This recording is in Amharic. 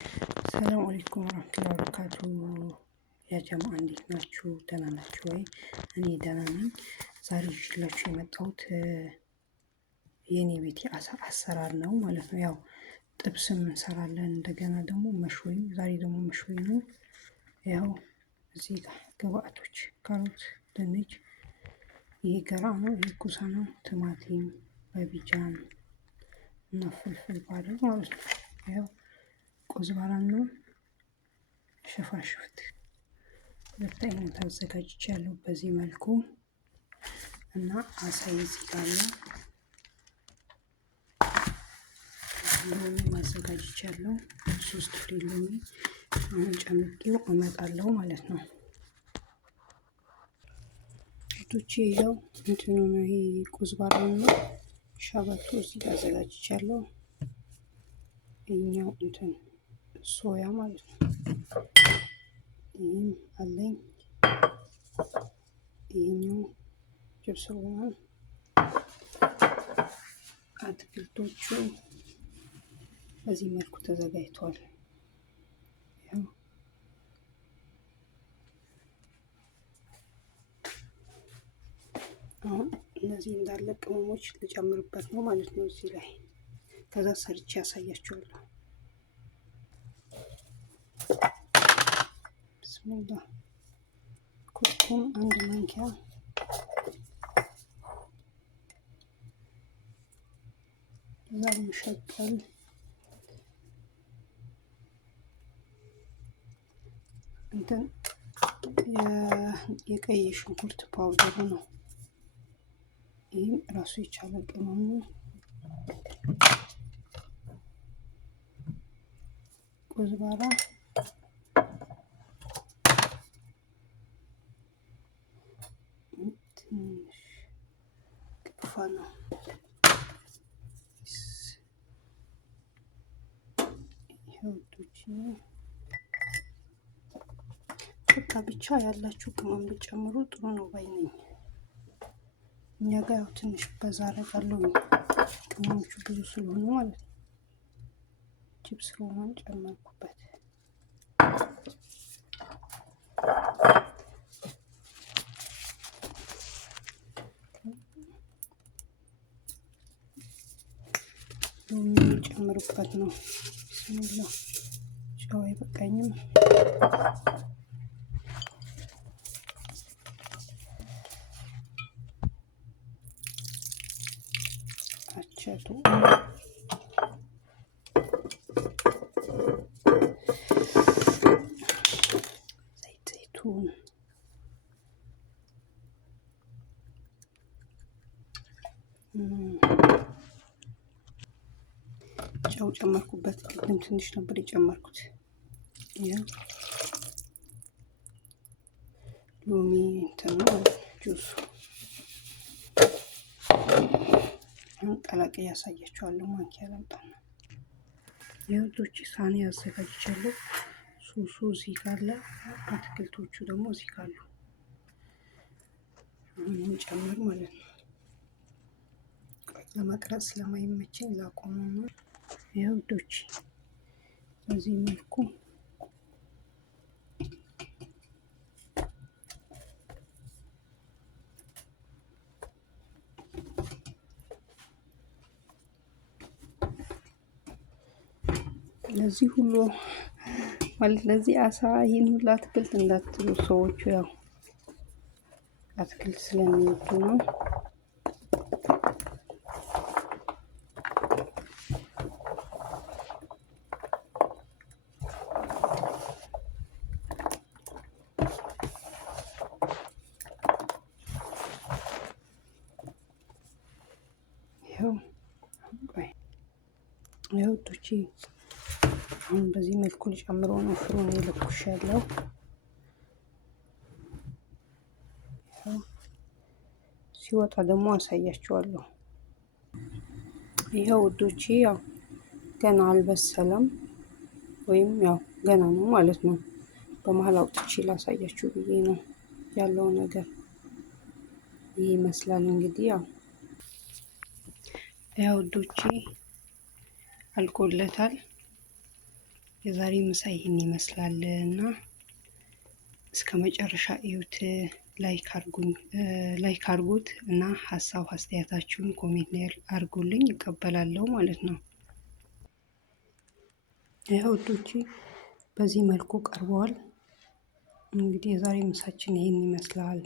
ሰላም አለይኩም ወራህመቱላሂ ወበረካቱ። ያ ጀማ እንዴት ናችሁ? ደህና ናችሁ ወይ? እኔ ደህና ነኝ። ዛሬ ይዤላችሁ የመጣሁት የኔ ቤት አሰራር ነው ማለት ነው። ያው ጥብስም እንሰራለን፣ እንደገና ደግሞ መሽወይም። ዛሬ ደግሞ መሽወይ ነው። ያው እዚህ ጋር ግብአቶች ካሮት፣ ድንች፣ ይሄ ገራ ነው፣ ይሄ ኩሳ ነው፣ ቲማቲም በቢጃን እና ፍልፍል ባለ ማለት ነው። ያው ቁዝባራና ሽፋሽፍት ሁለት አይነት አዘጋጅቻለሁ በዚህ መልኩ እና አሳይ እዚህ ጋር ሎሚ አዘጋጅቻለሁ 3 ፍሬ ሎሚ አሁን ጨምቄው እመጣለሁ ማለት ነው። ቶቼ ይኸው እንትኑ ነው ይሄ ቁዝባራና ሻባቱ እዚህ ጋር አዘጋጅቻለሁ። ይሄኛው እንትን ሶያ ማለት ነው። ይህም አለኝ። ይህኛው ጅብስ ሆኗል። አትክልቶቹ በዚህ መልኩ ተዘጋጅቷል። አሁን እነዚህ እንዳለ ቅመሞች ልጨምርበት ነው ማለት ነው እዚህ ላይ። ከዛ ሰርቼ ያሳያችኋለሁ። ብስሚላህ ኩርኩም 1 ማንኪያ፣ ዛል መሸቀል፣ እንትን የቀይ ሽንኩርት ፓውደር ነው። ይህም ራሱ የቻለ ቅመም ነው። ቁዝባራ፣ ትንሽ ቅርፋ ነው። ይኸውቶች በቃ ብቻ ያላችሁ ቅመም ብጨምሩ ጥሩ ነው ባይ ነኝ። እኛ ጋር ያው ትንሽ በዛ አደርጋለሁ ቅመሞቹ ብዙ ስለሆኑ ማለት ነው። ቺፕስ ሮማን ጨመርኩበት። ጨምርበት ነው። ቢስሚላህ ጨው አይበቃኝም። አቸቱ ዘይቱን ጨው ጨመርኩበት። ግን ትንሽ ነበር የጨመርኩት። ሎሚ እንትን ጁስ ቀላቅዬ ያሳያችኋለሁ። ማንኪያ ላምጣና የውዶች ሳህን ያዘጋጅቻለሁ። ሶሱ እዚህ ጋር አለ፣ አትክልቶቹ ደግሞ እዚህ ጋር አሉ። አሁን ጨምር ማለት ነው። ለመቅረጽ ስለማይመቸኝ ላቆመው ነው። የውዶች በዚህ መልኩ ለዚህ ሁሉ ማለት ለዚህ አሳ ይህን ሁሉ አትክልት እንዳትሉ ሰዎቹ ያው አትክልት ስለሚወዱ ነው። ይኸው ዶቼ አሁን በዚህ መልኩ ጨምሮ ነው ፍሩን የለኩሻለሁ። ሲወጣ ደግሞ አሳያችኋለሁ። ይኸው ውዶቼ ያው ገና አልበሰለም ወይም ያው ገና ነው ማለት ነው። በመሀል አውጥቼ ላሳያችሁ ብዬ ነው ያለው ነገር ይህ ይመስላል። እንግዲህ ያው ውዶቼ አልቆለታል። የዛሬ ምሳ ይህን ይመስላል እና እስከ መጨረሻ እዩት። ላይክ አርጉት እና ሀሳብ አስተያየታችሁን ኮሜንት ላይ አርጉልኝ፣ እቀበላለሁ ማለት ነው። ውዶቼ በዚህ መልኩ ቀርበዋል። እንግዲህ የዛሬ ምሳችን ይህን ይመስላል።